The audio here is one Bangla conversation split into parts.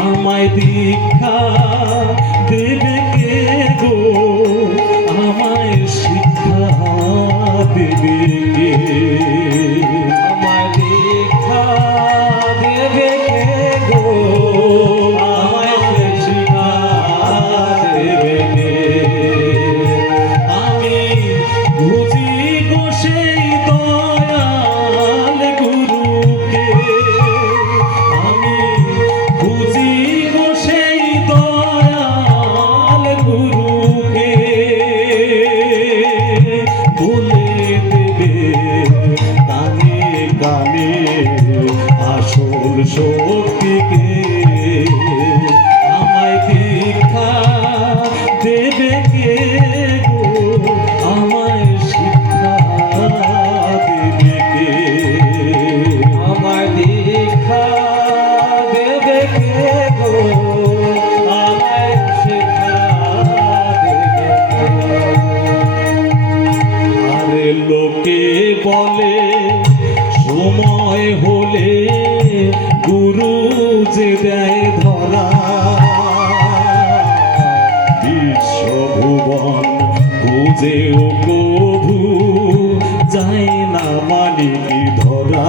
আমায় দীক্ষা দেবে কে গো? আমায় শিক্ষা দেবে আমায় আমায় শিক্ষা দেবে আমি বুঝি গো দয়াল গুরু যে দেয় ধরা বিশ্বভুবন খুঁজে ও কভু যায় না মানিক ধরা।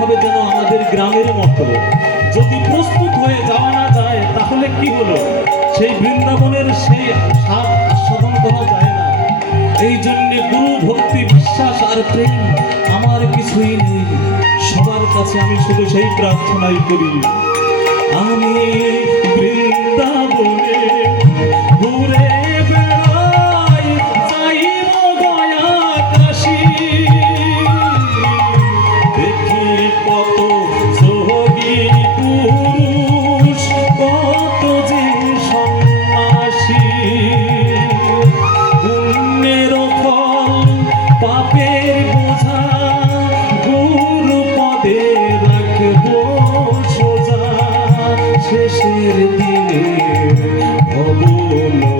হবে যেন আমাদের গ্রামের মতো। যদি প্রস্তুত হয়ে যাওয়া না যায়, তাহলে কি হলো? সেই বৃন্দাবনের সেই স্বাদ আস্বাদন করা যায় না। এই জন্যে গুরু ভক্তি, বিশ্বাস আর প্রেম আমার কিছুই নেই। সবার কাছে আমি শুধু সেই প্রার্থনাই করি। আমি দিনে ভবন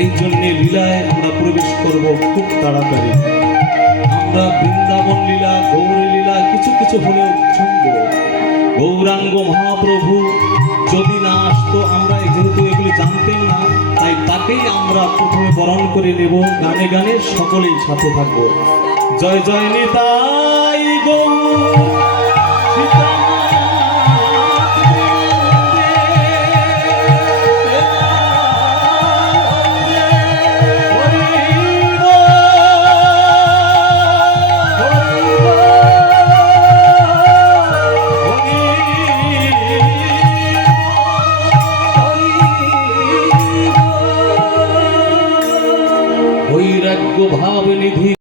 এই জন্যে লীলায় আমরা প্রবেশ করব খুব তাড়াতাড়ি। আমরা বৃন্দাবন লীলা, গৌরী লীলা, কিছু কিছু হলেও ছন্দ। গৌরাঙ্গ মহাপ্রভু যদি না আসতো, আমরা যেহেতু এগুলি জানতেন না, তাই তাকেই আমরা প্রথমে বরণ করে নেব, গানে গানে সকলেই সাথে থাকব। জয় জয় নিতাই গৌ